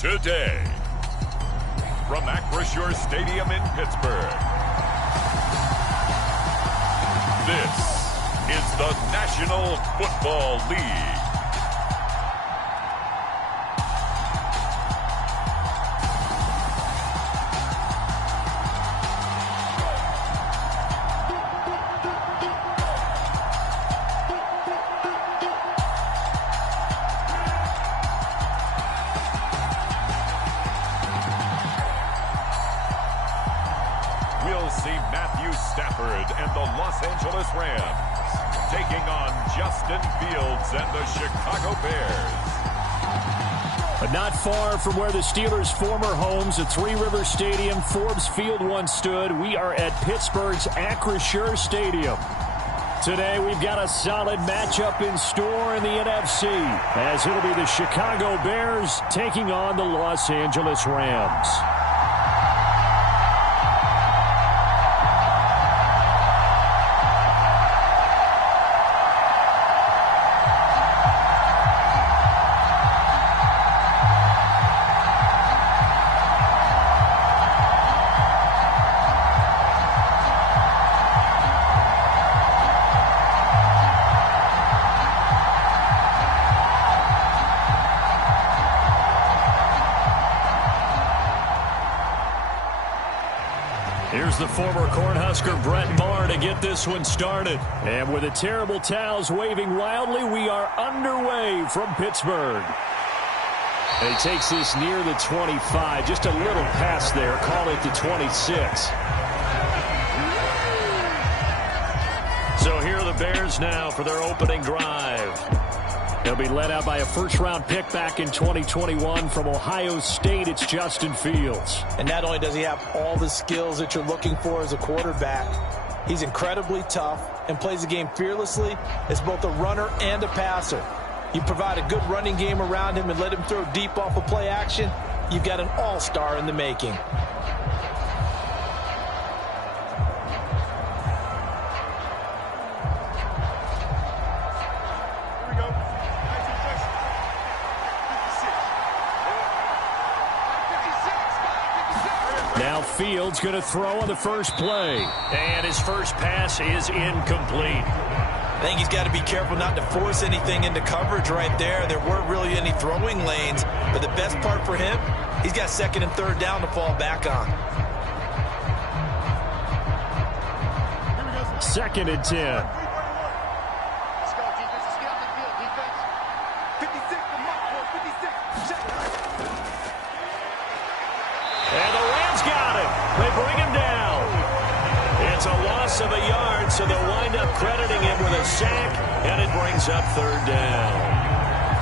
Today, from Acrisure Stadium in Pittsburgh, this is the National Football League. We'll see Matthew Stafford and the Los Angeles Rams taking on Justin Fields and the Chicago Bears. But not far from where the Steelers' former homes at Three Rivers Stadium, Forbes Field once stood, we are at Pittsburgh's Acrisure Stadium. Today we've got a solid matchup in store in the NFC, as it'll be the Chicago Bears taking on the Los Angeles Rams. Here's the former Cornhusker Brett Maher to get this one started. And with the terrible towels waving wildly, we are underway from Pittsburgh. And he takes this near the 25. Just a little pass there. Call it the 26. So here are the Bears now for their opening drive. They'll be led out by a first-round pick back in 2021 from Ohio State. It's Justin Fields. And not only does he have all the skills that you're looking for as a quarterback, he's incredibly tough and plays the game fearlessly as both a runner and a passer. You provide a good running game around him and let him throw deep off of play action, you've got an all-star in the making. Now Fields going to throw on the first play. And his first pass is incomplete. I think he's got to be careful not to force anything into coverage right there. There weren't really any throwing lanes. But the best part for him, he's got second and third down to fall back on. Second and 10. They bring him down. It's a loss of a yard, so they'll wind up crediting him with a sack, and it brings up third down.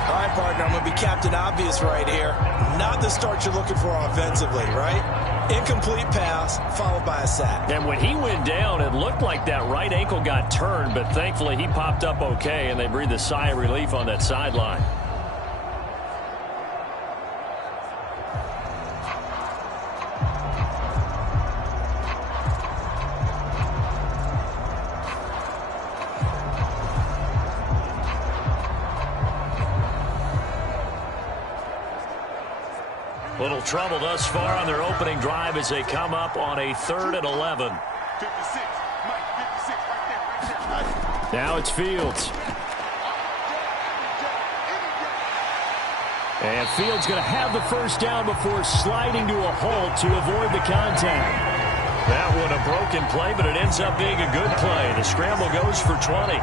All right, partner, I'm going to be Captain Obvious right here. Not the start you're looking for offensively, right? Incomplete pass, followed by a sack. And when he went down, it looked like that right ankle got turned, but thankfully he popped up okay, and they breathed a sigh of relief on that sideline. Little trouble thus far on their opening drive as they come up on a 3rd and 11. 56, Mike, 56, right there. Now it's Fields. And Fields going to have the first down before sliding to a halt to avoid the contact. That one a broken play, but it ends up being a good play. The scramble goes for 20.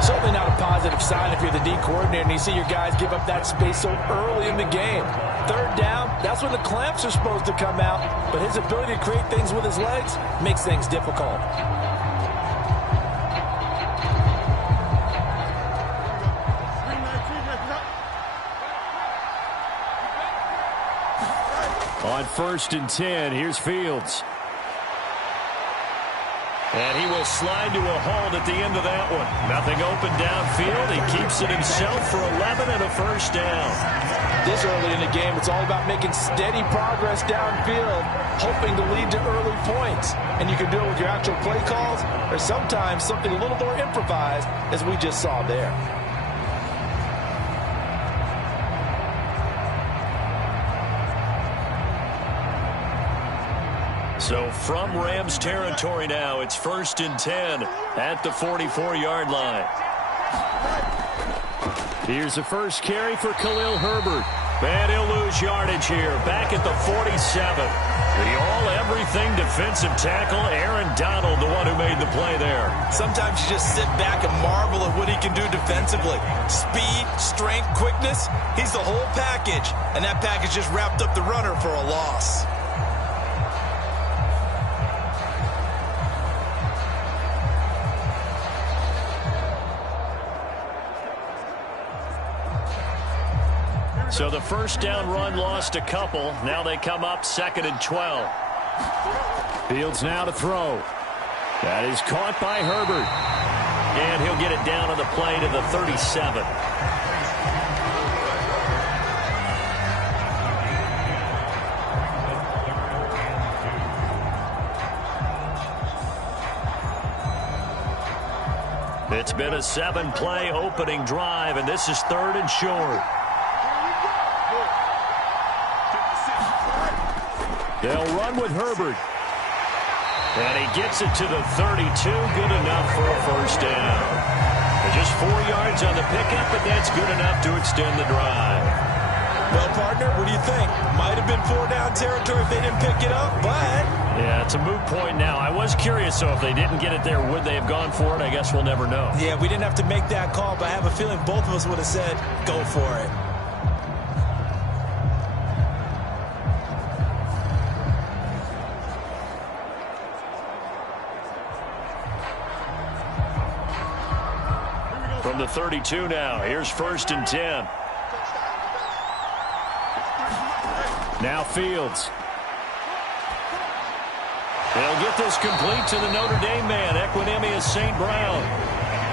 Certainly not a positive sign if you're the D coordinator and you see your guys give up that space so early in the game. Third down, that's when the clamps are supposed to come out, but his ability to create things with his legs makes things difficult. On 1st and 10, here's Fields. And he will slide to a halt at the end of that one. Nothing open downfield. He keeps it himself for 11 and a first down. This early in the game, it's all about making steady progress downfield, hoping to lead to early points. And you can do it with your actual play calls, or sometimes something a little more improvised, as we just saw there. So from Rams territory now, it's 1st and 10 at the 44-yard line. Here's the first carry for Khalil Herbert. And he'll lose yardage here, back at the 47. The all-everything defensive tackle, Aaron Donald, the one who made the play there. Sometimes you just sit back and marvel at what he can do defensively. Speed, strength, quickness, he's the whole package. And that package just wrapped up the runner for a loss. So the first down run lost a couple. Now they come up 2nd and 12. Fields now to throw. That is caught by Herbert. And he'll get it down on the play to the 37. It's been a 7-play opening drive, and this is 3rd and short. They'll run with Herbert. And he gets it to the 32. Good enough for a first down. Just 4 yards on the pickup, but that's good enough to extend the drive. Well, partner, what do you think? Might have been 4-down territory if they didn't pick it up, but... Yeah, it's a moot point now. I was curious, so if they didn't get it there, would they have gone for it? I guess we'll never know. Yeah, we didn't have to make that call, but I have a feeling both of us would have said, go for it. From the 32 now, here's 1st and 10. Now Fields. They'll get this complete to the Notre Dame man, Equinemius St. Brown.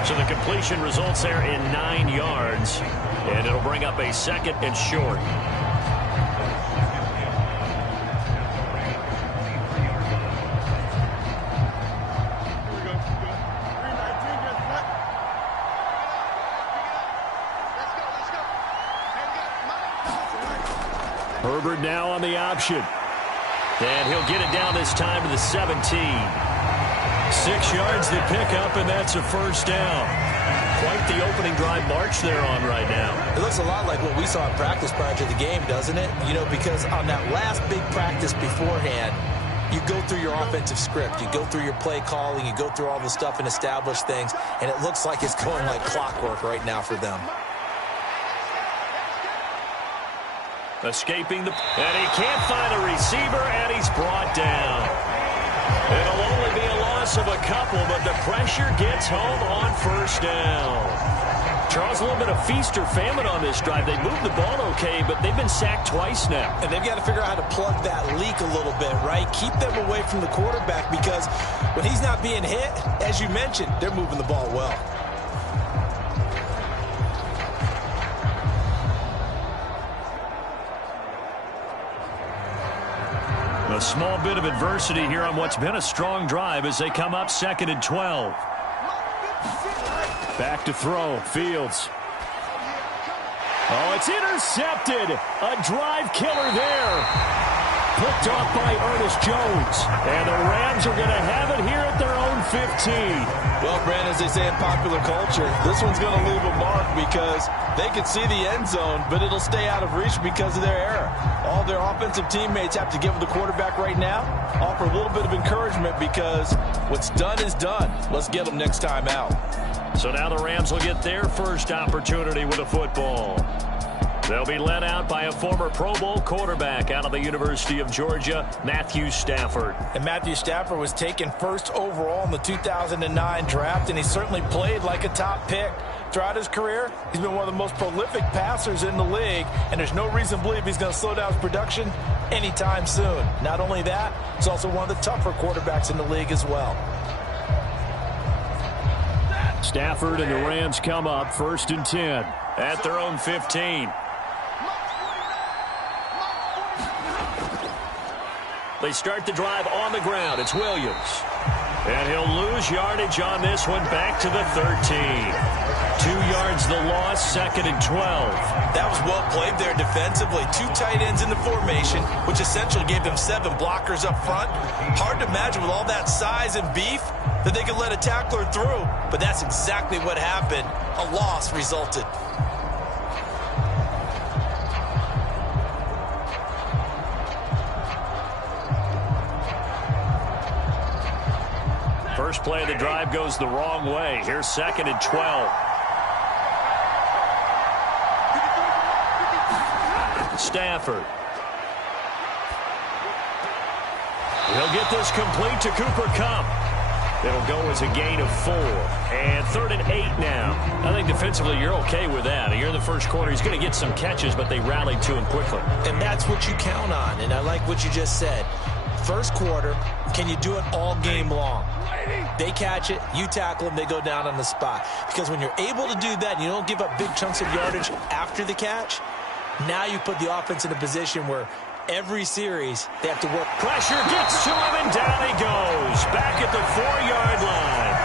So the completion results there in 9 yards, and it'll bring up a 2nd and short. Herbert now on the option. And he'll get it down this time to the 17. 6 yards to pick up, and that's a first down. Quite the opening drive march they're on right now. It looks a lot like what we saw in practice prior to the game, doesn't it? You know, because on that last big practice beforehand, you go through your offensive script. You go through your play calling. You go through all the stuff and establish things. And it looks like it's going like clockwork right now for them. Escaping the... And he can't find a receiver, and he's brought down. It'll only be a loss of a couple, but the pressure gets home on first down. Charles, a little bit of feast or famine on this drive. They moved the ball okay, but they've been sacked twice now. And they've got to figure out how to plug that leak a little bit, right? Keep them away from the quarterback, because when he's not being hit, as you mentioned, they're moving the ball well. A small bit of adversity here on what's been a strong drive as they come up 2nd and 12. Back to throw. Fields. Oh, it's intercepted. A drive killer there. Picked off by Ernest Jones. And the Rams are going to have it here at their own 15. Well, Brandon, as they say in popular culture, this one's going to leave a mark because they can see the end zone, but it'll stay out of reach because of their error. All their offensive teammates have to give the quarterback right now, offer a little bit of encouragement because what's done is done. Let's get them next time out. So now the Rams will get their first opportunity with a football. They'll be led out by a former Pro Bowl quarterback out of the University of Georgia, Matthew Stafford. And Matthew Stafford was taken first overall in the 2009 draft, and he certainly played like a top pick. Throughout his career, he's been one of the most prolific passers in the league, and there's no reason to believe he's going to slow down his production anytime soon. Not only that, he's also one of the tougher quarterbacks in the league as well. Stafford and the Rams come up 1st and 10 at their own 15. They start the drive on the ground. It's Williams. And he'll lose yardage on this one, back to the 13. 2 yards the loss, 2nd and 12. That was well played there defensively. 2 tight ends in the formation, which essentially gave them 7 blockers up front. Hard to imagine with all that size and beef that they could let a tackler through. But that's exactly what happened. A loss resulted. First play of the drive goes the wrong way. Here's 2nd and 12. Stafford. He'll get this complete to Cooper Kupp. It'll go as a gain of 4. And 3rd and 8 now. I think defensively you're okay with that. You're in the first quarter. He's going to get some catches, but they rallied to him quickly. And that's what you count on. And I like what you just said. First quarter, can you do it all game long? They catch it, you tackle them, they go down on the spot. Because when you're able to do that and you don't give up big chunks of yardage after the catch, now you put the offense in a position where every series they have to work. Pressure gets to him, and down he goes. Back at the 4-yard line.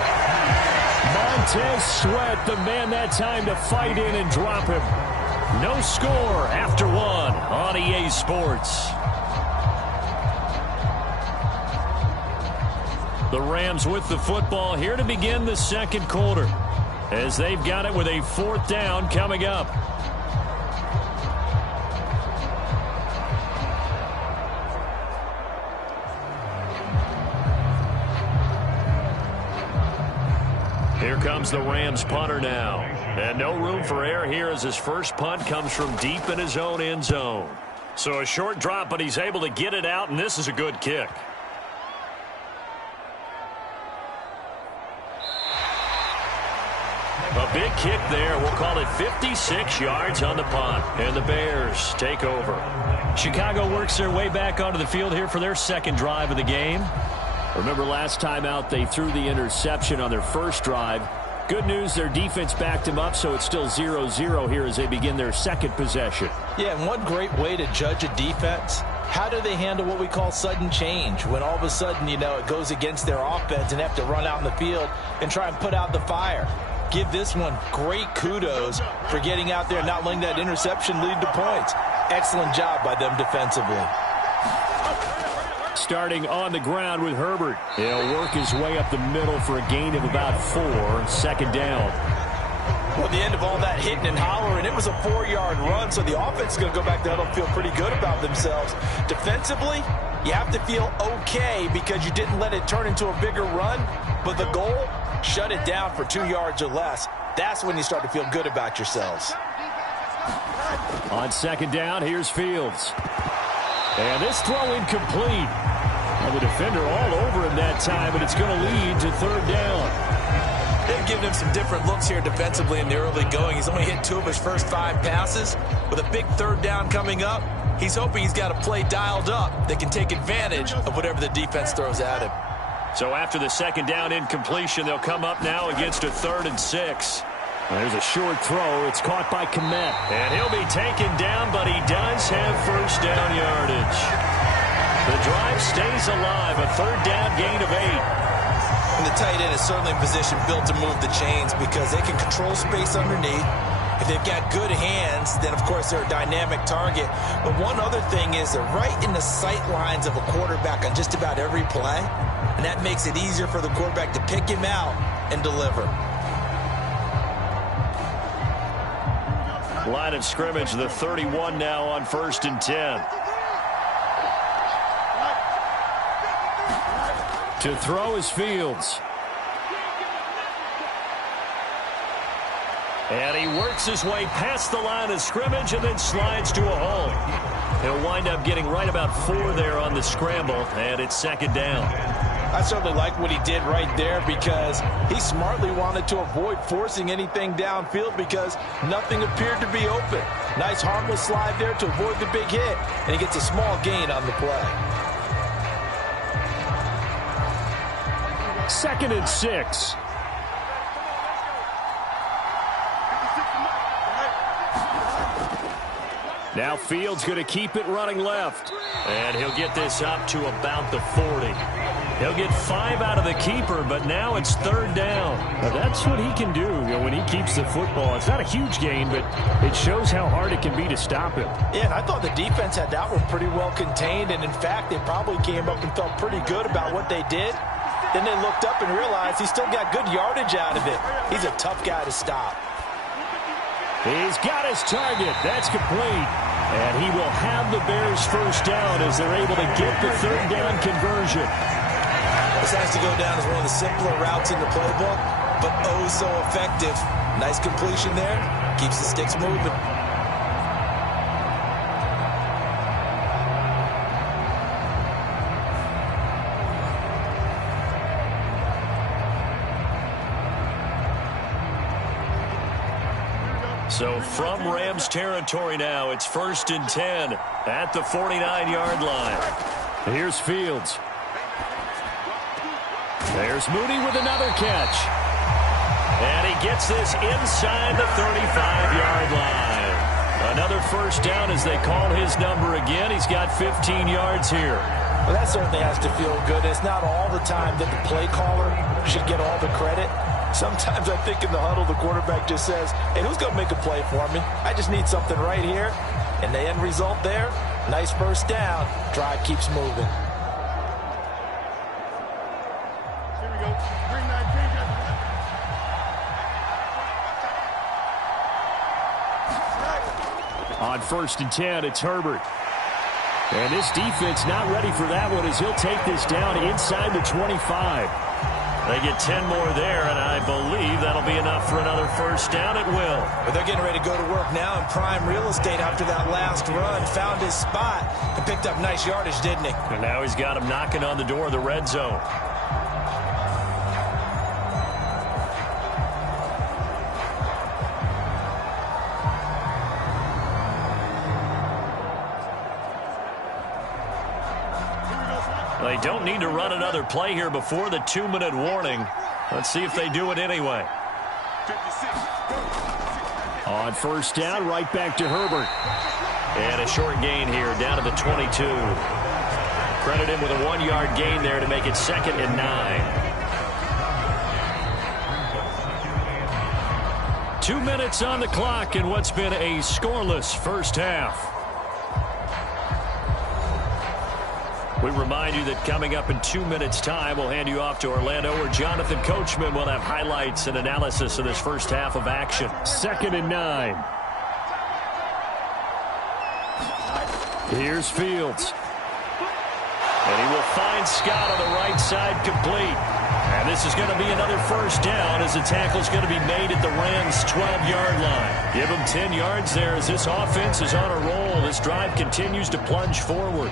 Montez Sweat, the man that time to fight in and drop him. No score after 1 on EA Sports. The Rams with the football here to begin the second quarter, as they've got it with a 4th down coming up. Here comes the Rams punter now. And no room for error here as his first punt comes from deep in his own end zone. So a short drop, but he's able to get it out, and this is a good kick. A big kick there. We'll call it 56 yards on the punt. And the Bears take over. Chicago works their way back onto the field here for their second drive of the game. Remember last time out they threw the interception on their first drive. Good news, their defense backed him up, so it's still 0-0 here as they begin their second possession. Yeah, and one great way to judge a defense, how do they handle what we call sudden change? When all of a sudden, you know, it goes against their offense and they have to run out in the field and try and put out the fire. Give this one great kudos for getting out there and not letting that interception lead to points. Excellent job by them defensively. Starting on the ground with Herbert. He'll work his way up the middle for a gain of about 4, 2nd down. Well, the end of all that hitting and hollering, it was a 4-yard run, so the offense is going to go back there and feel pretty good about themselves. Defensively, you have to feel okay because you didn't let it turn into a bigger run, but the goal, shut it down for 2 yards or less. That's when you start to feel good about yourselves. On 2nd down, here's Fields. And this throw incomplete. And the defender all over him that time, and it's going to lead to 3rd down. They've given him some different looks here defensively in the early going. He's only hit 2 of his first 5 passes. With a big 3rd down coming up, he's hoping he's got a play dialed up that can take advantage of whatever the defense throws at him. So after the 2nd down incompletion, they'll come up now against a 3rd and 6. There's a short throw. It's caught by Kmet. And he'll be taken down, but he does have first down yardage. The drive stays alive. A 3rd down gain of 8. And the tight end is certainly in position built to move the chains because they can control space underneath. If they've got good hands, then, of course, they're a dynamic target. But one other thing is they're right in the sight lines of a quarterback on just about every play. And that makes it easier for the quarterback to pick him out and deliver. Line of scrimmage, the 31 now on 1st and 10. To throw is Fields. And he works his way past the line of scrimmage and then slides to a hole. He'll wind up getting right about 4 there on the scramble, and it's 2nd down. I certainly like what he did right there because he smartly wanted to avoid forcing anything downfield because nothing appeared to be open. Nice harmless slide there to avoid the big hit, and he gets a small gain on the play. 2nd and 6. Now Fields going to keep it running left. And he'll get this up to about the 40. He'll get 5 out of the keeper, but now it's 3rd down. Now that's what he can do, when he keeps the football. It's not a huge gain, but it shows how hard it can be to stop him. Yeah, and I thought the defense had that one pretty well contained, and in fact, they probably came up and felt pretty good about what they did. Then they looked up and realized he still got good yardage out of it. He's a tough guy to stop. He's got his target. That's complete. And he will have the Bears first down as they're able to get the 3rd down conversion. This has to go down as one of the simpler routes in the playbook, but oh so effective. Nice completion there. Keeps the sticks moving. So from Rams territory now, it's 1st and 10 at the 49-yard line. Here's Fields. There's Mooney with another catch. And he gets this inside the 35-yard line. Another first down as they call his number again. He's got 15 yards here. Well, that certainly has to feel good. It's not all the time that the play caller should get all the credit. Sometimes I think in the huddle, the quarterback just says, hey, who's going to make a play for me? I just need something right here. And the end result there, nice first down. Drive keeps moving. Here we go. Bring that change On 1st and 10, it's Herbert. And this defense not ready for that one as he'll take this down inside the 25. They get 10 more there, and I believe that'll be enough for another first down. It will. But they're getting ready to go to work now in prime real estate after that last run. Found his spot and picked up nice yardage, didn't he? And now he's got him knocking on the door of the red zone. They don't need to run another play here before the 2-minute warning. Let's see if they do it anyway. On first down, right back to Herbert. And a short gain here, down to the 22. Credit him with a 1-yard gain there to make it 2nd and 9. 2 minutes on the clock in what's been a scoreless first half. We remind you that coming up in 2 minutes' time, we'll hand you off to Orlando, where Jonathan Coachman will have highlights and analysis of this first half of action. 2nd and 9. Here's Fields. And he will find Scott on the right side, complete. And this is going to be another first down as the tackle's going to be made at the Rams' 12-yard line. Give him 10 yards there as this offense is on a roll. This drive continues to plunge forward.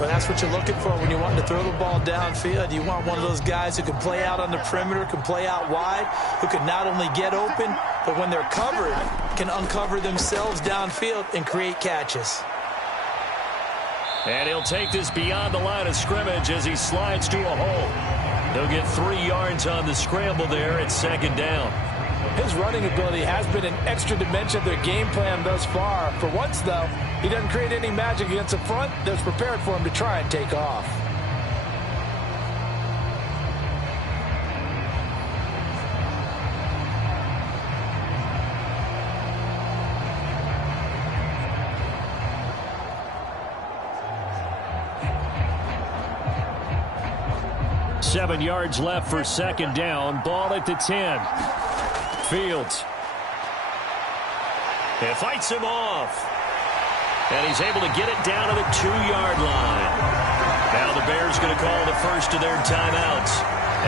Well, that's what you're looking for when you want to throw the ball downfield. You want one of those guys who can play out on the perimeter, can play out wide, who can not only get open, but when they're covered, can uncover themselves downfield and create catches. And he'll take this beyond the line of scrimmage as he slides to a hole. He'll get 3 yards on the scramble there at 2nd down. His running ability has been an extra dimension of their game plan thus far. For once, though, he doesn't create any magic against the front that's prepared for him to try and take off. Seven yards left for 2nd down. Ball at the 10. Fields. It fights him off. And he's able to get it down to the 2-yard line. Now the Bears going to call the first of their timeouts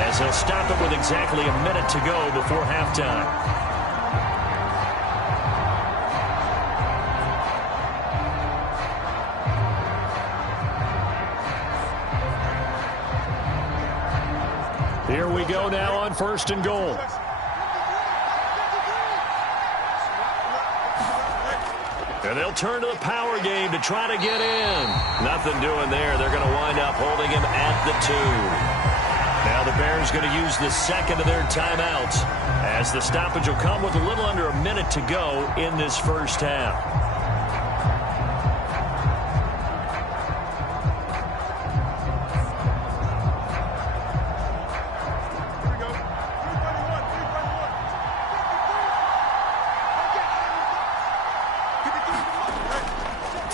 as they'll stop it with exactly a minute to go before halftime. Here we go now on 1st and goal. And they'll turn to the power game to try to get in. Nothing doing there. They're going to wind up holding him at the 2. Now the Bears going to use the 2nd of their timeouts as the stoppage will come with a little under a minute to go in this first half.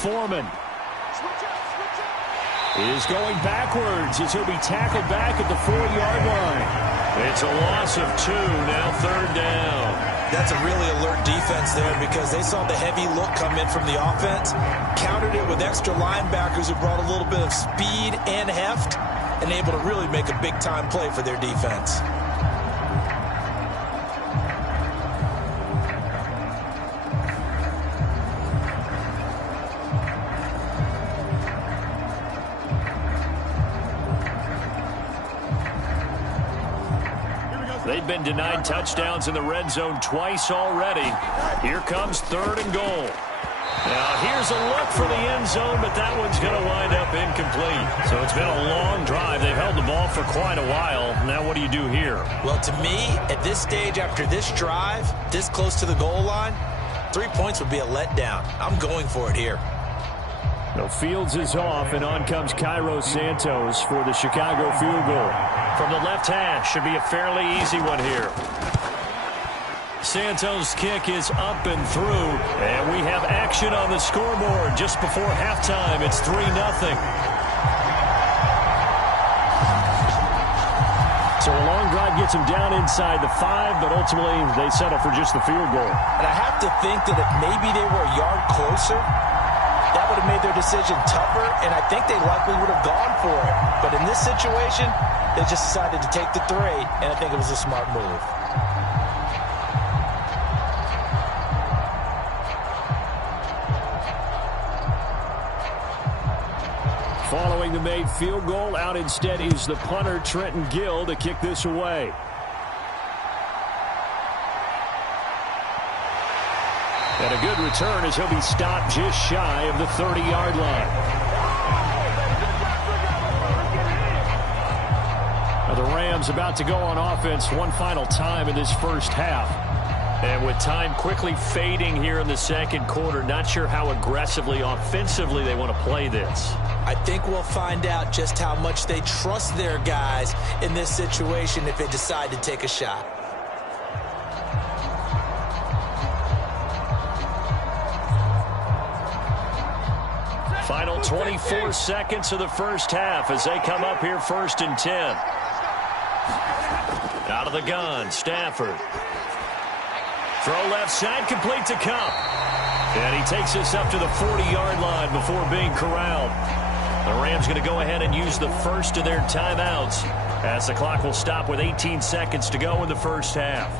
Foreman is going backwards as he'll be tackled back at the 4-yard line. It's a loss of 2, now 3rd down. That's a really alert defense there because they saw the heavy look come in from the offense, countered it with extra linebackers who brought a little bit of speed and heft, and able to really make a big-time play for their defense. They've been denied touchdowns in the red zone twice already. Here comes 3rd and goal. Now here's a look for the end zone, but that one's going to wind up incomplete. So it's been a long drive. They've held the ball for quite a while. Now what do you do here? Well, to me, at this stage after this drive, this close to the goal line, 3 points would be a letdown. I'm going for it here. No, Fields is off, and on comes Cairo Santos for the Chicago field goal. From the left hash, should be a fairly easy one here. Santos' kick is up and through, and we have action on the scoreboard just before halftime. It's 3-0. So a long drive gets them down inside the 5, but ultimately they settle for just the field goal. And I have to think that if maybe they were a yard closer, that would have made their decision tougher, and I think they likely would have gone for it. But in this situation, they just decided to take the 3, and I think it was a smart move. Following the made field goal, out instead is the punter, Trenton Gill, to kick this away. And a good return as he'll be stopped just shy of the 30-yard line. Now the Rams about to go on offense one final time in this first half. And with time quickly fading here in the second quarter, not sure how aggressively, offensively they want to play this. I think we'll find out just how much they trust their guys in this situation if they decide to take a shot. Final 24 seconds of the first half as they come up here 1st and 10. Out of the gun, Stafford. Throw left side, complete to Cup. And he takes this up to the 40-yard line before being corralled. The Rams going to go ahead and use the first of their timeouts as the clock will stop with 18 seconds to go in the first half.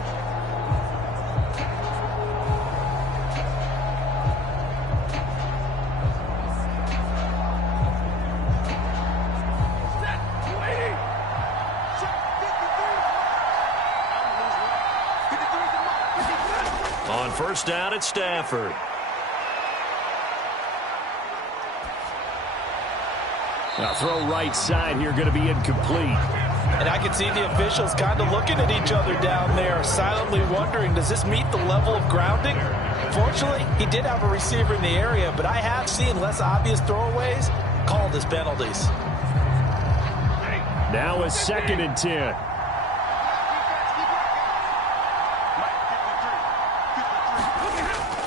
On first down at Stafford. Now throw right side here, going to be incomplete. And I can see the officials kind of looking at each other down there, silently wondering, does this meet the level of grounding? Fortunately, he did have a receiver in the area, but I have seen less obvious throwaways called as penalties. Now a 2nd and 10.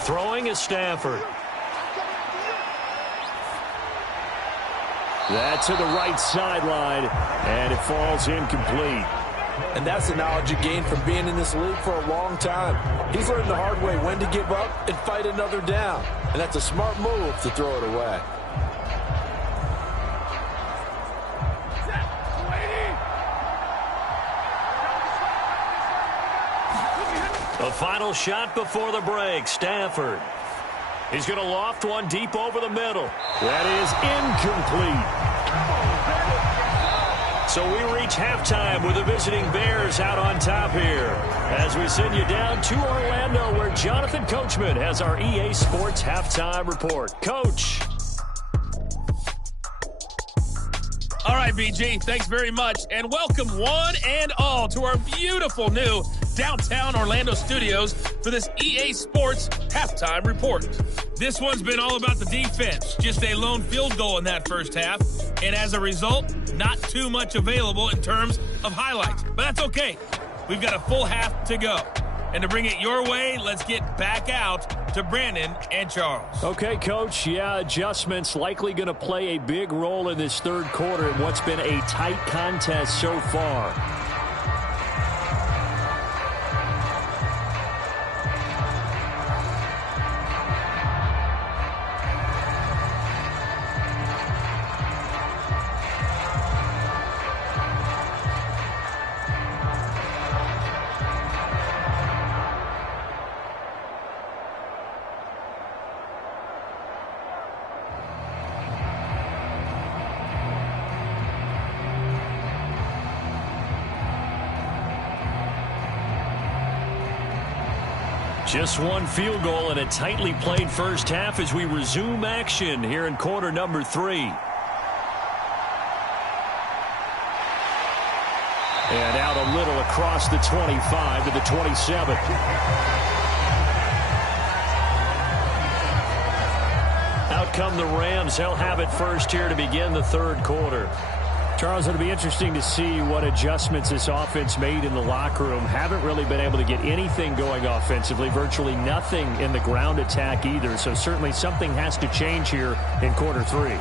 Throwing is Stafford. That's to the right sideline, and it falls incomplete. And that's the knowledge you gain from being in this league for a long time. He's learned the hard way when to give up and fight another down. And that's a smart move to throw it away. The final shot before the break, Stafford. He's going to loft one deep over the middle. That is incomplete. So we reach halftime with the visiting Bears out on top here as we send you down to Orlando where Jonathan Coachman has our EA Sports Halftime Report. Coach. All right, BG, thanks very much, and welcome one and all to our beautiful new downtown Orlando studios for this EA Sports Halftime Report. This one's been all about the defense, just a lone field goal in that first half, and as a result, not too much available in terms of highlights, but that's okay. We've got a full half to go, and to bring it your way, let's get back out to Brandon and Charles. Okay, Coach. Yeah, adjustments likely going to play a big role in this third quarter in what's been a tight contest so far. Just one field goal in a tightly played first half as we resume action here in quarter number 3. And out a little across the 25 to the 27. Out come the Rams. They'll have it first here to begin the third quarter. Charles, it'll be interesting to see what adjustments this offense made in the locker room. Haven't really been able to get anything going offensively, virtually nothing in the ground attack either. So certainly something has to change here in quarter 3.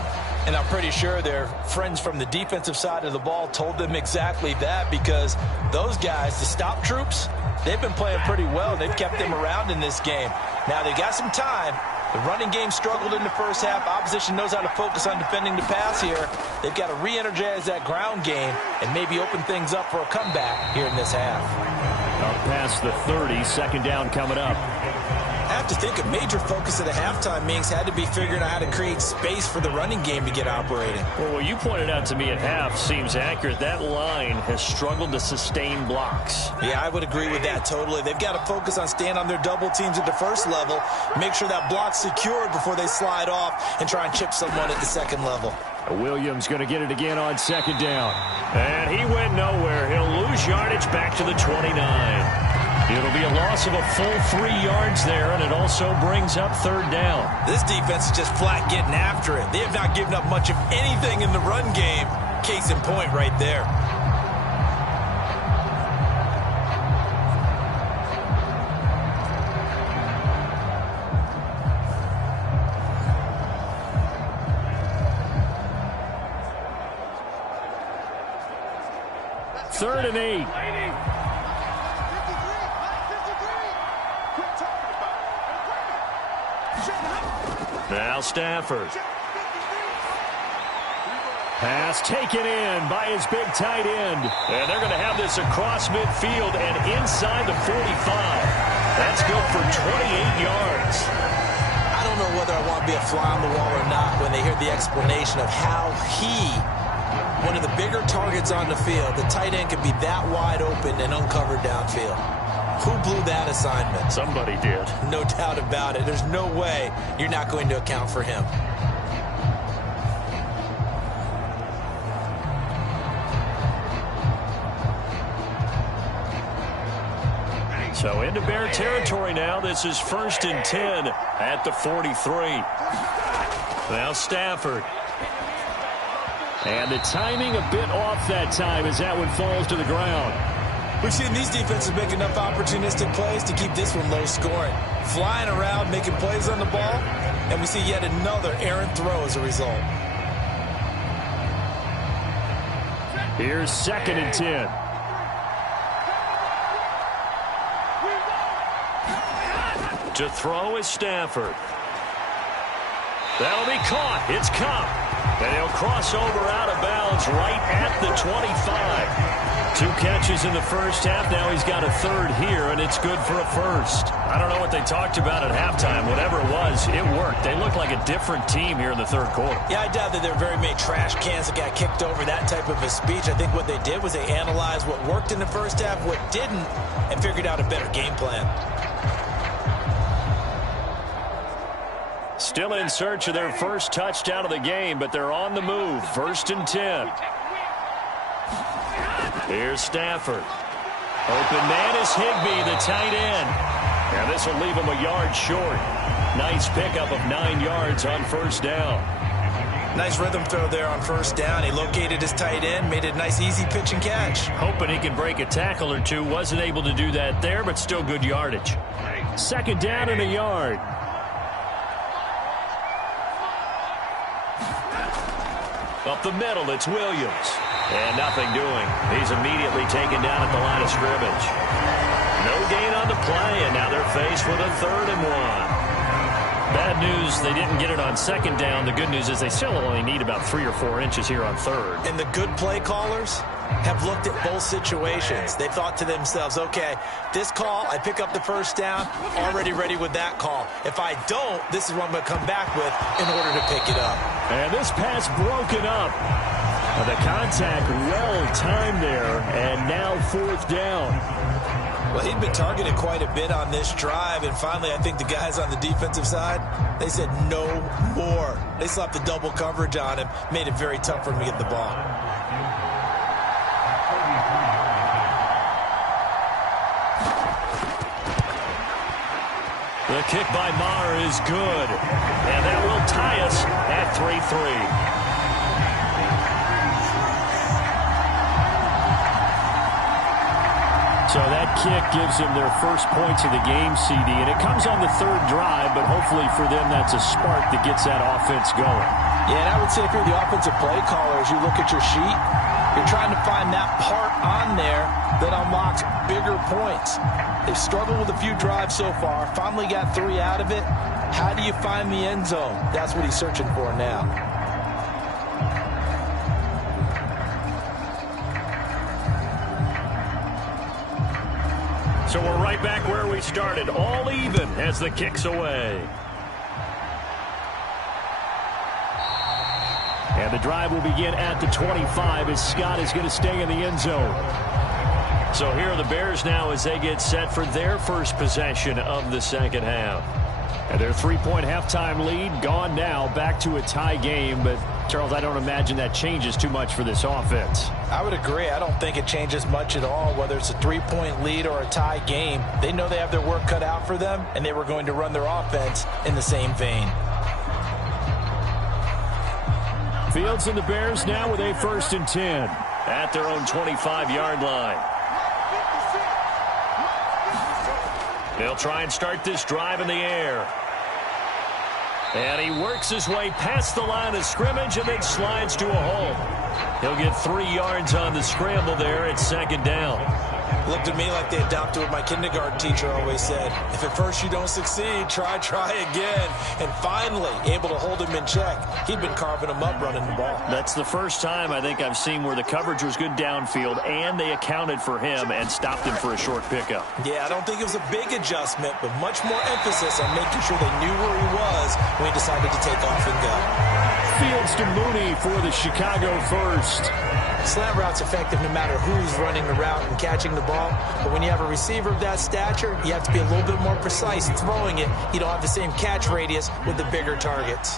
And I'm pretty sure their friends from the defensive side of the ball told them exactly that, because those guys, the stop troops, they've been playing pretty well. They've kept them around in this game. Now they got some time. The running game struggled in the first half. Opposition knows how to focus on defending the pass here. They've got to re-energize that ground game and maybe open things up for a comeback here in this half. Up past the 30, second down coming up. I have to think a major focus of the halftime meetings had to be figuring out how to create space for the running game to get operating. Well, what you pointed out to me at half seems accurate. That line has struggled to sustain blocks. Yeah, I would agree with that totally. They've got to focus on staying on their double teams at the first level, make sure that block's secured before they slide off and try and chip someone at the second level. Williams going to get it again on second down. And he went nowhere. He'll lose yardage back to the 29. It'll be a loss of a full 3 yards there, and it also brings up third down. This defense is just flat getting after it. They have not given up much of anything in the run game. Case in point right there. Third and 8. Now Stafford. Pass taken in by his big tight end. And they're going to have this across midfield and inside the 45. That's good for 28 yards. I don't know whether I want to be a fly on the wall or not when they hear the explanation of how one of the bigger targets on the field, the tight end could be that wide open and uncovered downfield. Who blew that assignment? Somebody did. No doubt about it. There's no way you're not going to account for him. So into Bear territory now. This is 1st and 10 at the 43. Now Stafford. And the timing a bit off that time as that one falls to the ground. We've seen these defenses make enough opportunistic plays to keep this one low scoring. Flying around, making plays on the ball, and we see yet another errant throw as a result. Here's 2nd and 10. To throw is Stafford. That'll be caught. It's Cup. And he'll cross over out of bounds right at the 25. 2 catches in the first half. Now he's got a third here, and it's good for a first. I don't know what they talked about at halftime. Whatever it was, it worked. They look like a different team here in the third quarter. Yeah, I doubt that there are very many trash cans that got kicked over, that type of a speech. I think what they did was they analyzed what worked in the first half, what didn't, and figured out a better game plan. Still in search of their first touchdown of the game, but they're on the move. 1st and 10. Here's Stafford. Open man is Higbee, the tight end. And this will leave him a yard short. Nice pickup of 9 yards on first down. Nice rhythm throw there on first down. He located his tight end, made it a nice easy pitch and catch. Hoping he can break a tackle or two. Wasn't able to do that there, but still good yardage. 2nd down and a yard. Up the middle, it's Williams. And nothing doing. He's immediately taken down at the line of scrimmage. No gain on the play, and now they're faced with a 3rd and 1. Bad news, they didn't get it on 2nd down. The good news is they still only need about 3 or 4 inches here on 3rd. And the good play callers have looked at both situations. They thought to themselves, okay, this call, I pick up the 1st down, already ready with that call. If I don't, this is what I'm going to come back with in order to pick it up. And this pass broken up. The contact well-timed there, and now 4th down. Well, he'd been targeted quite a bit on this drive, and finally I think the guys on the defensive side, they said no more. They slapped the double coverage on him, made it very tough for him to get the ball. The kick by Maher is good, and that will tie us at 3-3. So that kick gives them their first points of the game, CD, and it comes on the 3rd drive, but hopefully for them that's a spark that gets that offense going. Yeah, and I would say if you're the offensive play caller, as you look at your sheet, you're trying to find that part on there that unlocks bigger points. They've struggled with a few drives so far, finally got 3 out of it. How do you find the end zone? That's what he's searching for now. So we're right back where we started, all even as the kick's away. And the drive will begin at the 25 as Scott is going to stay in the end zone. So here are the Bears now as they get set for their first possession of the 2nd half. And their 3-point halftime lead gone now, back to a tie game. But, Charles, I don't imagine that changes too much for this offense. I would agree. I don't think it changes much at all, whether it's a 3-point lead or a tie game. They know they have their work cut out for them, and they were going to run their offense in the same vein. Fields and the Bears now with a 1st and 10 at their own 25-yard line. They'll try and start this drive in the air. And he works his way past the line of scrimmage and then slides to a hole. He'll get 3 yards on the scramble there at 2nd down. Looked at me like they adopted what my kindergarten teacher always said. If at first you don't succeed, try again. And finally, able to hold him in check. He'd been carving him up running the ball. That's the first time I think I've seen where the coverage was good downfield and they accounted for him and stopped him for a short pickup. Yeah, I don't think it was a big adjustment, but much more emphasis on making sure they knew where he was when he decided to take off and go. Fields to Mooney for the Chicago first. Slant route's effective no matter who's running the route and catching the ball. But when you have a receiver of that stature, you have to be a little bit more precise throwing it. You don't have the same catch radius with the bigger targets.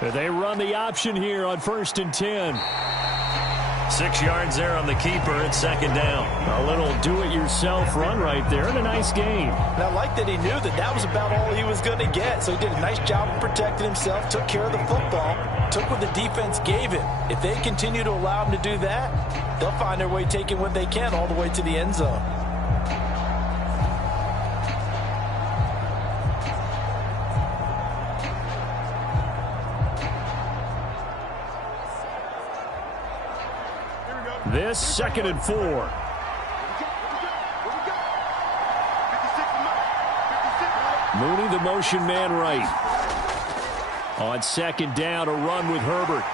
They run the option here on 1st and 10. 6 yards there on the keeper at 2nd down. A little do-it-yourself run right there and a nice gain. And I like that he knew that that was about all he was going to get. So he did a nice job of protecting himself, took care of the football, took what the defense gave him. If they continue to allow him to do that, they'll find their way taking what they can all the way to the end zone. This 2nd and 4. Mooney, the motion man right. On 2nd down, a run with Herbert.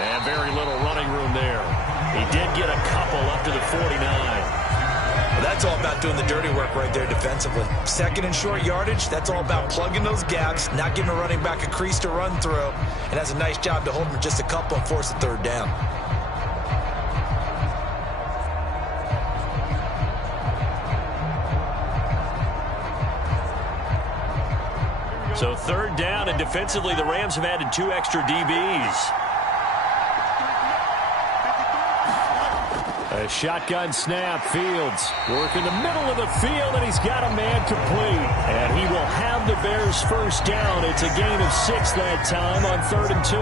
And very little running room there. He did get a couple up to the 49. Well, that's all about doing the dirty work right there defensively. 2nd and short yardage, that's all about plugging those gaps, not giving a running back a crease to run through, and has a nice job to hold him just a couple and force the 3rd down. So 3rd down, and defensively the Rams have added 2 extra DBs. A shotgun snap. Fields working the middle of the field, and he's got a man complete. And he will have the Bears 1st down. It's a gain of 6 that time on 3rd and 2.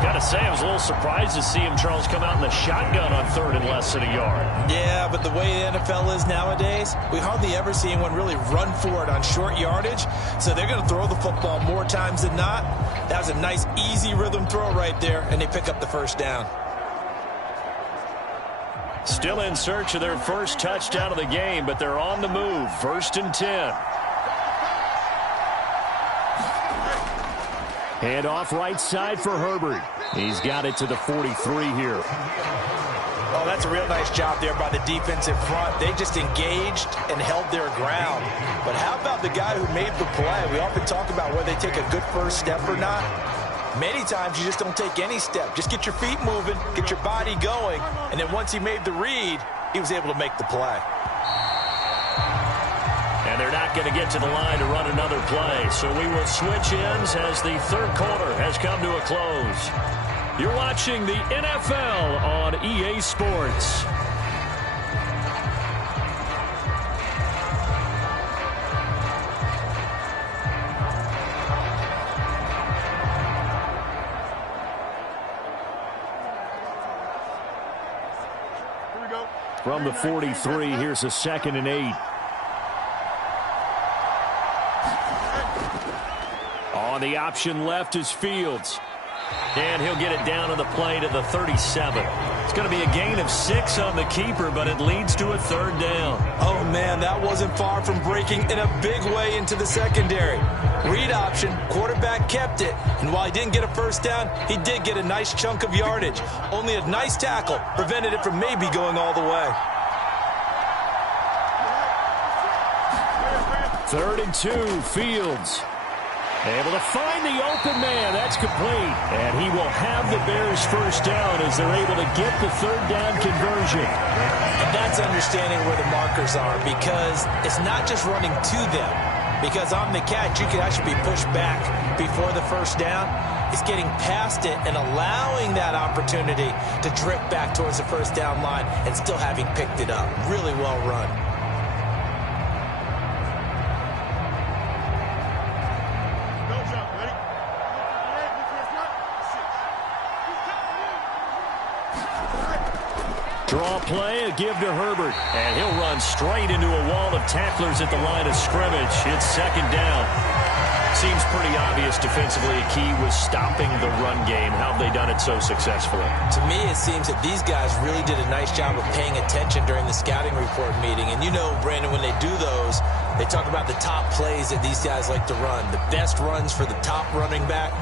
Got to say, I was a little surprised to see him, Charles, come out in the shotgun on 3rd and less than a yard. Yeah, but the way the NFL is nowadays, we hardly ever see anyone really run for it on short yardage. So they're going to throw the football more times than not. That was a nice, easy rhythm throw right there, and they pick up the first down. Still in search of their first touchdown of the game, but they're on the move. 1st and 10. Hand off right side for Herbert. He's got it to the 43 here. Oh, that's a real nice job there by the defensive front. They just engaged and held their ground. But how about the guy who made the play? We often talk about whether they take a good first step or not. Many times you just don't take any step. Just get your feet moving, get your body going, and then once he made the read, he was able to make the play. And they're not going to get to the line to run another play. So we will switch ends as the 3rd quarter has come to a close. You're watching the NFL on EA Sports. Here we go. From the 43, here's a 2nd and 8. On the option left is Fields. And he'll get it down on the play to the 37. It's going to be a gain of 6 on the keeper, but it leads to a 3rd down. Oh, man, that wasn't far from breaking in a big way into the secondary. Read option, quarterback kept it, and while he didn't get a first down, he did get a nice chunk of yardage. Only a nice tackle prevented it from maybe going all the way. 3rd and 2, Fields. Able to find the open man. That's complete. And he will have the Bears first down as they're able to get the 3rd down conversion. And that's understanding where the markers are, because it's not just running to them. Because on the catch, you can actually be pushed back before the first down. It's getting past it and allowing that opportunity to drift back towards the first down line and still having picked it up. Really well run. Draw play, a give to Herbert. And he'll run straight into a wall of tacklers at the line of scrimmage. It's 2nd down. Seems pretty obvious defensively a key was stopping the run game. How have they done it so successfully? To me, it seems that these guys really did a nice job of paying attention during the scouting report meeting. And you know, Brandon, when they do those, they talk about the top plays that these guys like to run. The best runs for the top running back.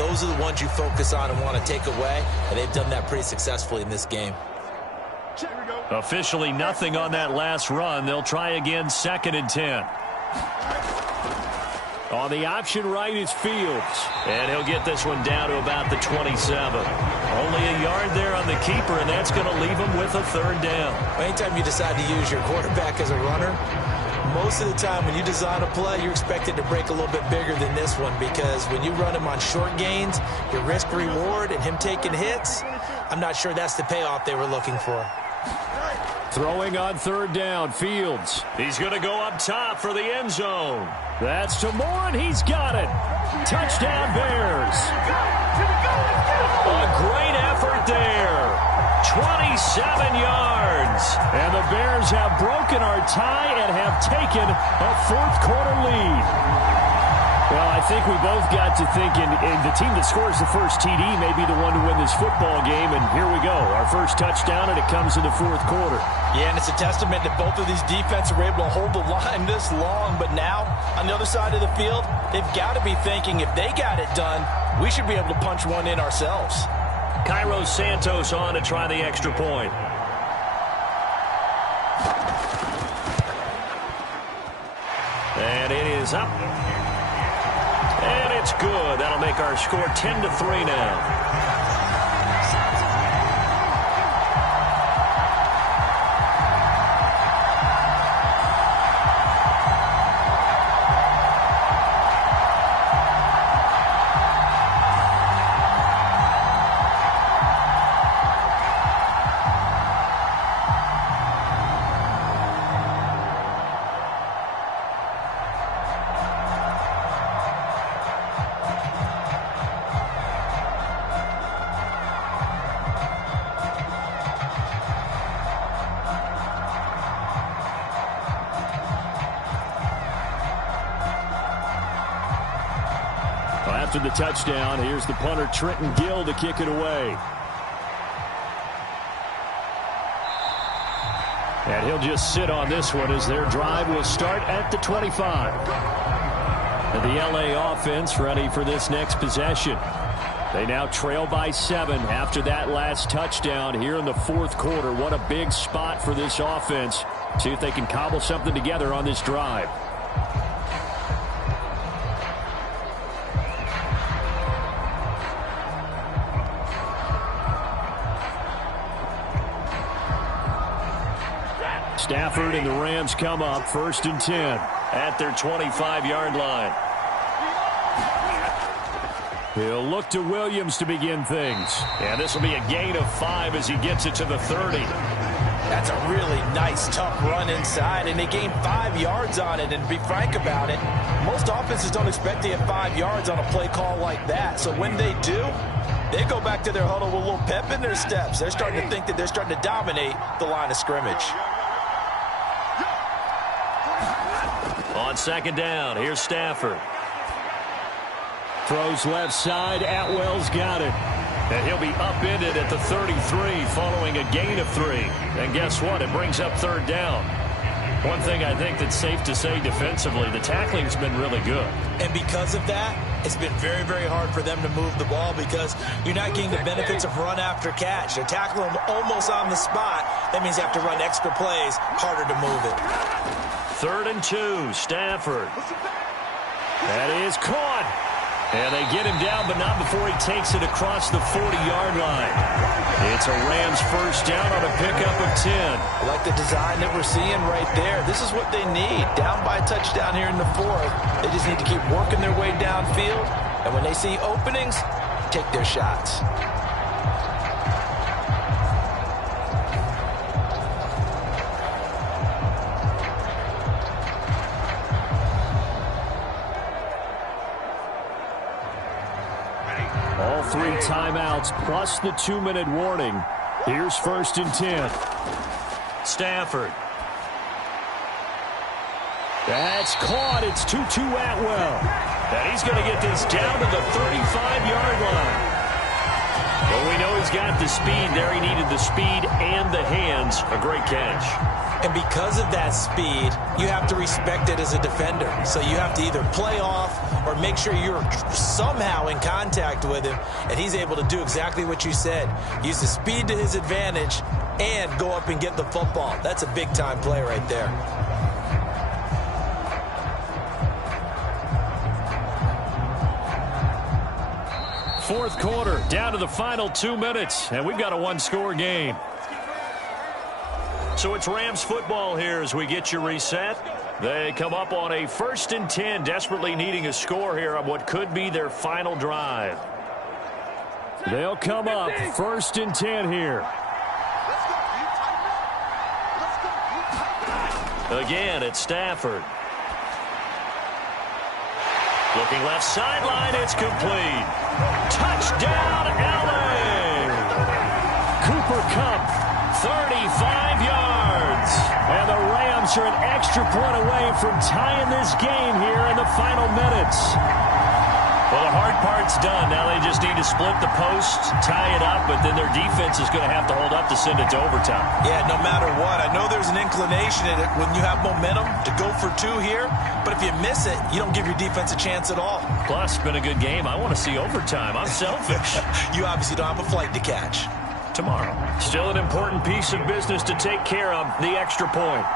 Those are the ones you focus on and want to take away. And they've done that pretty successfully in this game. Officially nothing on that last run. They'll try again, 2nd and 10. On the option right is Fields. And he'll get this one down to about the 27. Only a yard there on the keeper, and that's going to leave him with a 3rd down. Anytime you decide to use your quarterback as a runner, most of the time when you design a play, you're expected to break a little bit bigger than this one, because when you run him on short gains, your risk-reward and him taking hits, I'm not sure that's the payoff they were looking for. Throwing on 3rd down, Fields. He's going to go up top for the end zone. That's to Moore, and he's got it. Touchdown, Bears. A great effort there. 27 yards. And the Bears have broken our tie and have taken a 4th quarter lead. Well, I think we both got to thinking the team that scores the first TD may be the one to win this football game, and here we go. Our first touchdown, and it comes in the 4th quarter. Yeah, and it's a testament that both of these defenses were able to hold the line this long, but now, on the other side of the field, they've got to be thinking if they got it done, we should be able to punch one in ourselves. Cairo Santos on to try the extra point. And it is up. And it's good. That'll make our score 10-3 now. After the touchdown, here's the punter Trenton Gill to kick it away. And he'll just sit on this one as their drive will start at the 25. And the LA offense ready for this next possession. They now trail by 7 after that last touchdown here in the fourth quarter. What a big spot for this offense. See if they can cobble something together on this drive. Stafford and the Rams come up 1st and 10 at their 25-yard line. He'll look to Williams to begin things. And this will be a gain of 5 as he gets it to the 30. That's a really nice, tough run inside, and they gained 5 yards on it. And to be frank about it, most offenses don't expect to get 5 yards on a play call like that. So when they do, they go back to their huddle with a little pep in their steps. They're starting to think that they're starting to dominate the line of scrimmage. On 2nd down, here's Stafford. Throws left side. Atwell's got it. And he'll be upended at the 33 following a gain of 3. And guess what? It brings up 3rd down. One thing I think that's safe to say defensively, the tackling's been really good. And because of that, it's been very, very hard for them to move the ball because you're not getting the benefits of run after catch. They're tackling them almost on the spot. That means you have to run extra plays, harder to move it. 3rd and 2, Stafford. That is caught. And they get him down, but not before he takes it across the 40-yard line. It's a Rams first down on a pickup of 10. I like the design that we're seeing right there. This is what they need. Down by a touchdown here in the 4th. They just need to keep working their way downfield. And when they see openings, take their shots. All 3 timeouts plus the 2-minute warning. Here's 1st and 10. Stafford. That's caught. It's 2-2 Atwell. And he's going to get this down to the 35-yard line. Well, we know he's got the speed there. He needed the speed and the hands. A great catch. And because of that speed, you have to respect it as a defender. So you have to either play off or make sure you're somehow in contact with him. And he's able to do exactly what you said. Use the speed to his advantage and go up and get the football. That's a big-time play right there. Fourth quarter, down to the final 2 minutes, and we've got a 1-score game. So it's Rams football here as we get you reset. They come up on a 1st and 10, desperately needing a score here on what could be their final drive. They'll come up 1st and 10 here. Again, it's Stafford. Looking left sideline, it's complete. Touchdown, LA! Cooper Kupp, 35 yards. and the Rams are an extra point away from tying this game here in the final minutes. Well, the hard part's done. Now they just need to split the posts, tie it up, but then their defense is going to have to hold up to send it to overtime. Yeah, no matter what. I know there's an inclination in it when you have momentum to go for 2 here, but if you miss it, you don't give your defense a chance at all. Plus, it's been a good game. I want to see overtime. I'm selfish. You obviously don't have a flight to catch. Tomorrow. Still an important piece of business to take care of, the extra point.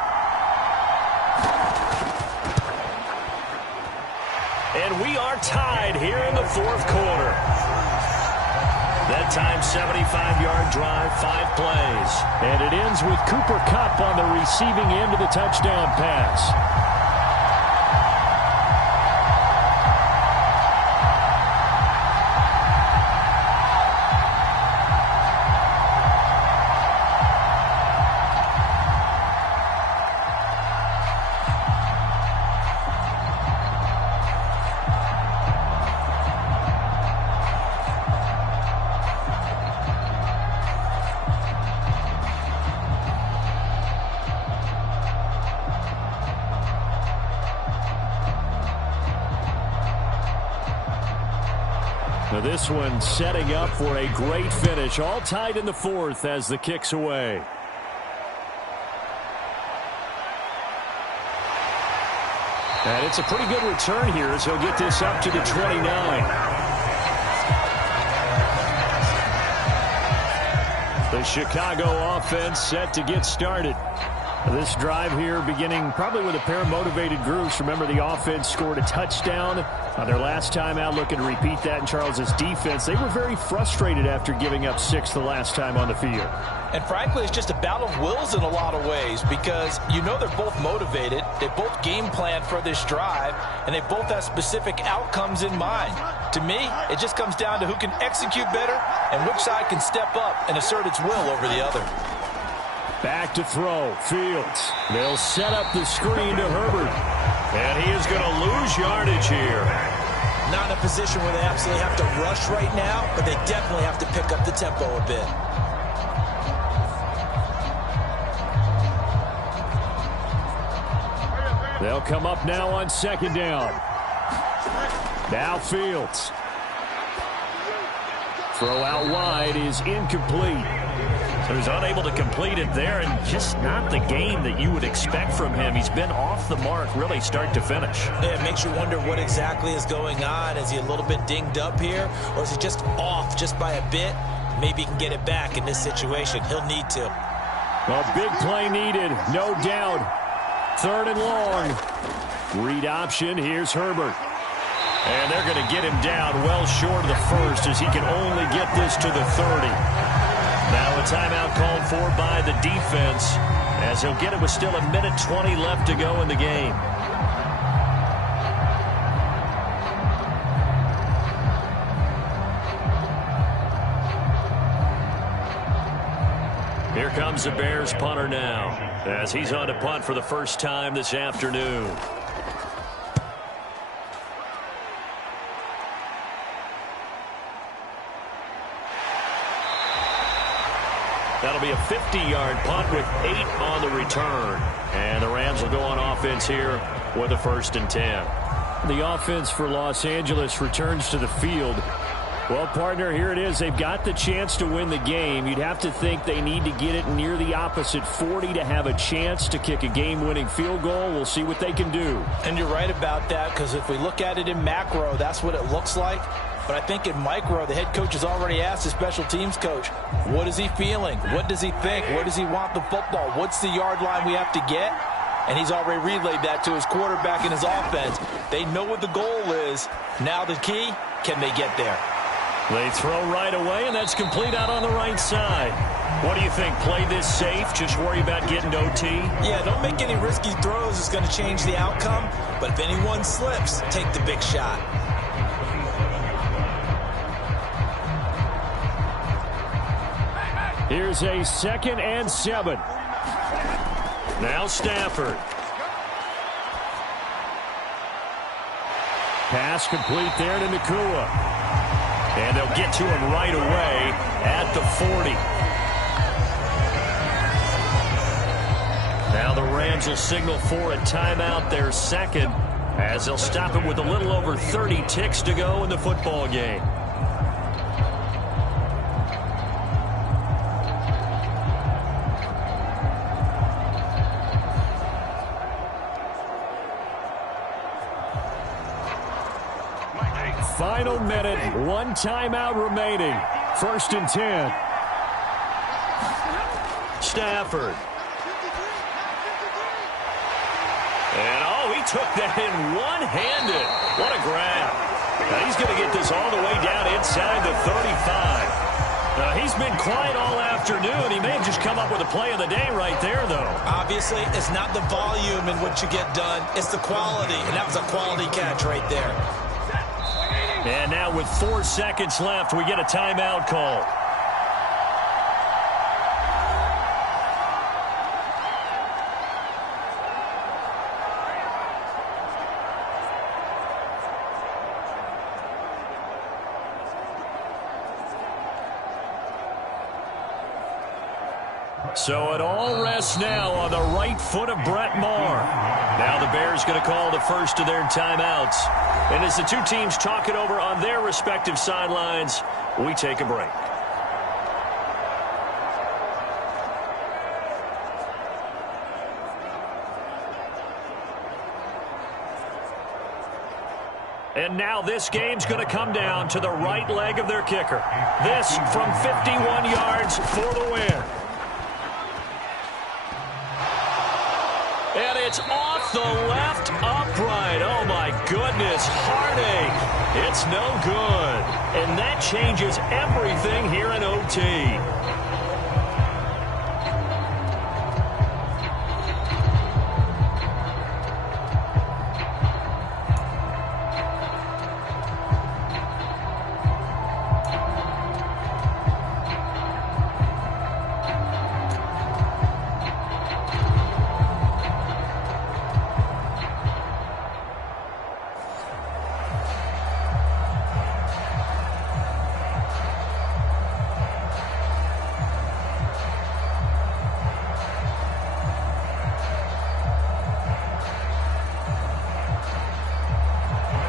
And we are tied here in the fourth quarter. That time, 75-yard drive, 5 plays. And it ends with Cooper Kupp on the receiving end of the touchdown pass. Now this one setting up for a great finish. All tied in the fourth as the kick's away. And it's a pretty good return here as he'll get this up to the 29. The Chicago offense set to get started. This drive here beginning probably with a pair of motivated groups. Remember, the offense scored a touchdown on their last time out, looking to repeat that in Charles's defense. They were very frustrated after giving up 6 the last time on the field. And frankly, it's just a battle of wills in a lot of ways because you know they're both motivated. They both game planned for this drive, and they both have specific outcomes in mind. To me, it just comes down to who can execute better and which side can step up and assert its will over the other. Back to throw. Fields. They'll set up the screen to Herbert. And he is going to lose yardage here. Not in a position where they absolutely have to rush right now, but they definitely have to pick up the tempo a bit. They'll come up now on second down. Now Fields. Throw out wide is incomplete. So he's unable to complete it there, and just not the game that you would expect from him. He's been off the mark really start to finish. Yeah, it makes you wonder what exactly is going on. Is he a little bit dinged up here, or is he just off just by a bit? Maybe he can get it back in this situation. He'll need to. A big play needed, no doubt. 3rd and long. Read option. Here's Herbert. And they're going to get him down well short of the first as he can only get this to the 30. Now a timeout called for by the defense as he'll get it with still 1:20 left to go in the game. Here comes the Bears punter now as he's on to punt for the first time this afternoon. That'll be a 50-yard punt with 8 on the return. And the Rams will go on offense here with a 1st and 10. The offense for Los Angeles returns to the field. Well, partner, here it is. They've got the chance to win the game. You'd have to think they need to get it near the opposite 40 to have a chance to kick a game-winning field goal. We'll see what they can do. And you're right about that, because if we look at it in macro, that's what it looks like. But I think in micro, the head coach has already asked the special teams coach, what is he feeling? What does he think? Where does he want the football? What's the yard line we have to get? And he's already relayed that to his quarterback and his offense. They know what the goal is. Now the key, can they get there? They throw right away, and that's complete out on the right side. What do you think? Play this safe? Just worry about getting to OT? Yeah, don't make any risky throws. It's going to change the outcome. But if anyone slips, take the big shot. Here's a 2nd and 7. Now Stafford. Pass complete there to Nakua. And they'll get to him right away at the 40. Now the Rams will signal for a timeout, their 2nd, as they'll stop it with a little over 30 ticks to go in the football game. Final minute, 1 timeout remaining. 1st and 10. Stafford. And he took that in one-handed. What a grab. Now he's going to get this all the way down inside the 35. He's been quiet all afternoon. He may have just come up with a play of the day right there, though. Obviously, it's not the volume in what you get done. It's the quality, and that was a quality catch right there. And now with 4 seconds left, we get a timeout call. So it all rests now on the right foot of Brett Maher. Now the Bears going to call the first of their timeouts. And as the two teams talk it over on their respective sidelines, we take a break. And now this game's going to come down to the right leg of their kicker. This from 51 yards for the win. And it's off the left upright. Oh, my goodness. Heartache. It's no good. And that changes everything here in OT.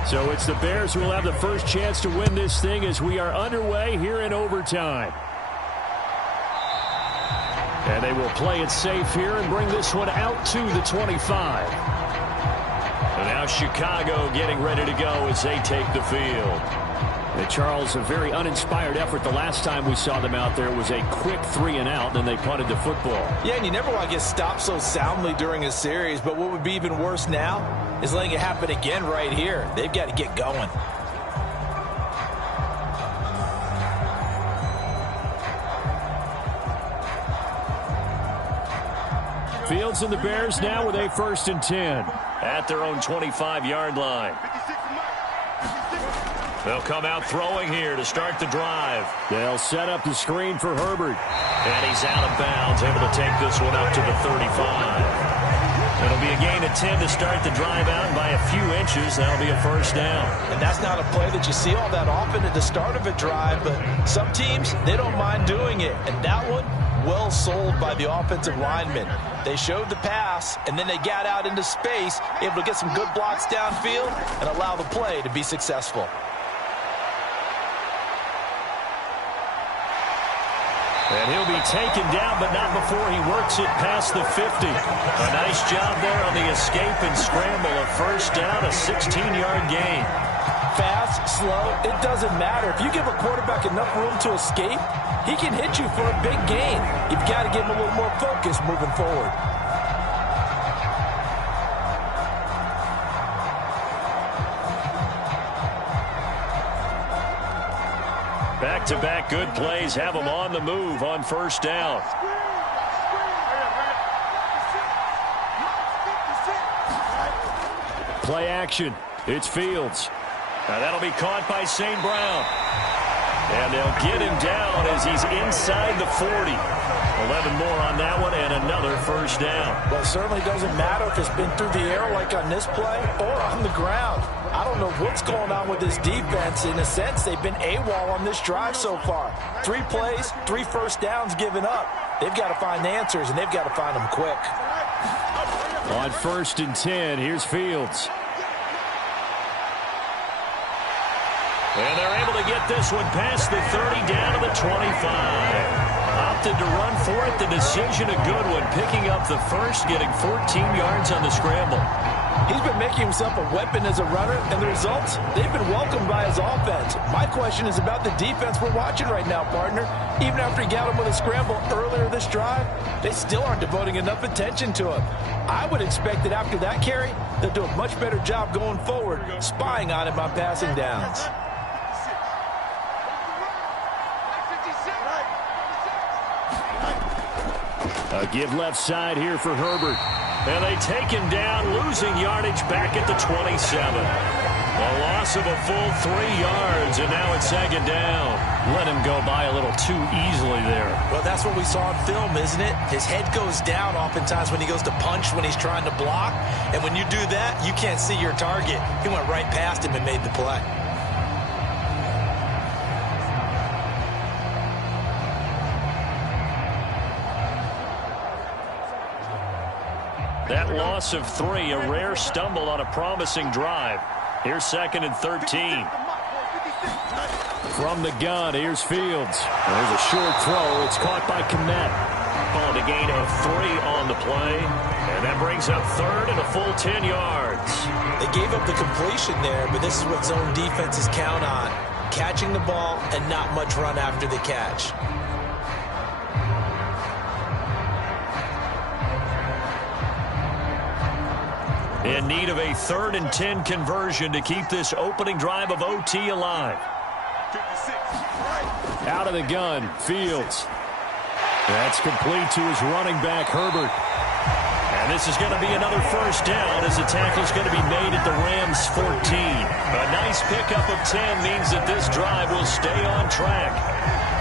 So it's the Bears who will have the first chance to win this thing as we are underway here in overtime. And they will play it safe here and bring this one out to the 25. And now Chicago getting ready to go as they take the field. And Charles, a very uninspired effort the last time we saw them out there. It was a quick 3-and-out, then they punted the football. Yeah, and you never want to get stopped so soundly during a series, but what would be even worse now is letting it happen again right here. They've got to get going. Fields and the Bears now with a 1st and 10. At their own 25-yard line. They'll come out throwing here to start the drive. They'll set up the screen for Herbert. And he's out of bounds, able to take this one up to the 35. It'll be a gain of 10 to start the drive out, and by a few inches, that'll be a first down. And that's not a play that you see all that often at the start of a drive, but some teams, they don't mind doing it. And that one, well sold by the offensive linemen. They showed the pass, and then they got out into space, able to get some good blocks downfield and allow the play to be successful. And he'll be taken down, but not before he works it past the 50. A nice job there on the escape and scramble. A first down, a 16-yard gain. Fast, slow, it doesn't matter. If you give a quarterback enough room to escape, he can hit you for a big gain. You've got to give him a little more focus moving forward. Back-to-back good plays have them on the move on first down. Play action. It's Fields. Now that'll be caught by St. Brown. And they'll get him down as he's inside the 40. 11 more on that one and another first down. Well, it certainly doesn't matter if it's been through the air like on this play or on the ground. I don't know what's going on with this defense. In a sense, they've been AWOL on this drive so far. 3 plays, 3 first downs given up. They've got to find answers, and they've got to find them quick. On 1st and 10, here's Fields. And they're able to get this one past the 30 down to the 25. Opted to run for it. The decision a good one. Picking up the first, getting 14 yards on the scramble. He's been making himself a weapon as a runner, and the results, they've been welcomed by his offense. My question is about the defense we're watching right now, partner. Even after he got him with a scramble earlier this drive, they still aren't devoting enough attention to him. I would expect that after that carry, they'll do a much better job going forward, spying on him on passing downs. A give left side here for Herbert. And they take him down, losing yardage back at the 27. A loss of a full 3 yards, and now it's 2nd down. Let him go by a little too easily there. Well, that's what we saw in film, isn't it? His head goes down oftentimes when he goes to punch, when he's trying to block. And when you do that, you can't see your target. He went right past him and made the play. That loss of 3, a rare stumble on a promising drive. Here's 2nd and 13. From the gun, here's Fields. There's a short throw. It's caught by Kmet. Called a gain of 3 on the play. And that brings up 3rd and a full 10 yards. They gave up the completion there, but this is what zone defenses count on. Catching the ball and not much run after the catch. In need of a 3rd and 10 conversion to keep this opening drive of OT alive. Out of the gun, Fields. That's complete to his running back, Herbert. And this is going to be another first down as the tackle's going to be made at the Rams' 14. A nice pickup of 10 means that this drive will stay on track.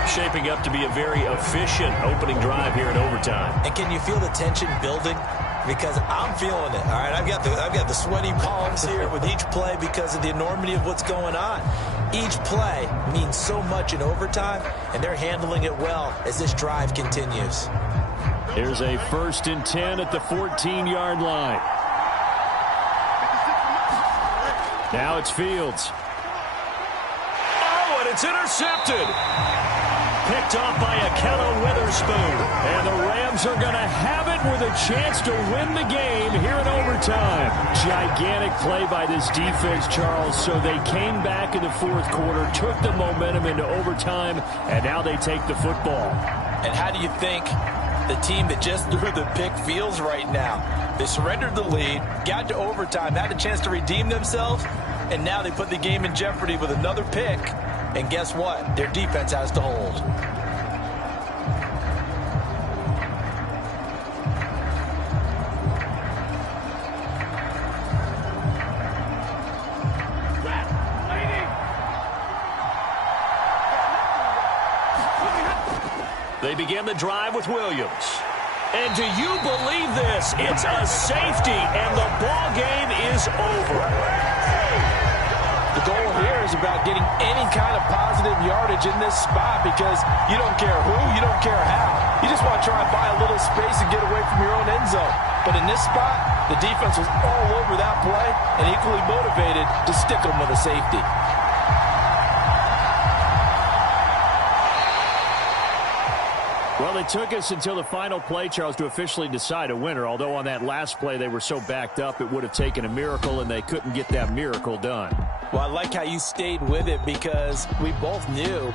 Shaping up to be a very efficient opening drive here in overtime. And can you feel the tension building? Because I'm feeling it. All right, I've got the sweaty palms here with each play because of the enormity of what's going on. Each play means so much in overtime, and they're handling it well as this drive continues. Here's a 1st and 10 at the 14-yard line. Now it's Fields. Oh, and it's intercepted. Picked off by Akello Witherspoon. And the Rams are going to have it with a chance to win the game here in overtime. Gigantic play by this defense, Charles. So they came back in the 4th quarter, took the momentum into overtime, and now they take the football. And how do you think the team that just threw the pick feels right now? They surrendered the lead, got to overtime, had a chance to redeem themselves, and now they put the game in jeopardy with another pick. And guess what? Their defense has to hold. They begin the drive with Williams. And do you believe this? It's a safety, and the ball game is over. The goal here is about getting any kind of positive yardage in this spot because you don't care who, you don't care how. You just want to try and buy a little space and get away from your own end zone. But in this spot, the defense was all over that play and equally motivated to stick them with a safety. Well, it took us until the final play, Charles, to officially decide a winner. Although on that last play they were so backed up, it would have taken a miracle, and they couldn't get that miracle done. Well, I like how you stayed with it because we both knew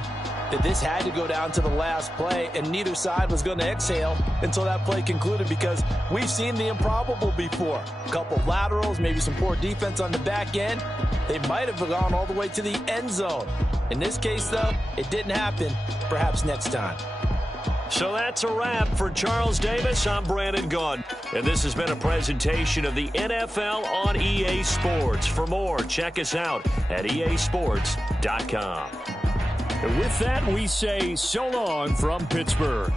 that this had to go down to the last play, and neither side was going to exhale until that play concluded because we've seen the improbable before. A couple laterals, maybe some poor defense on the back end. They might have gone all the way to the end zone. In this case, though, it didn't happen. Perhaps next time. So that's a wrap for Charles Davis. I'm Brandon Gunn. And this has been a presentation of the NFL on EA Sports. For more, check us out at easports.com. And with that, we say so long from Pittsburgh.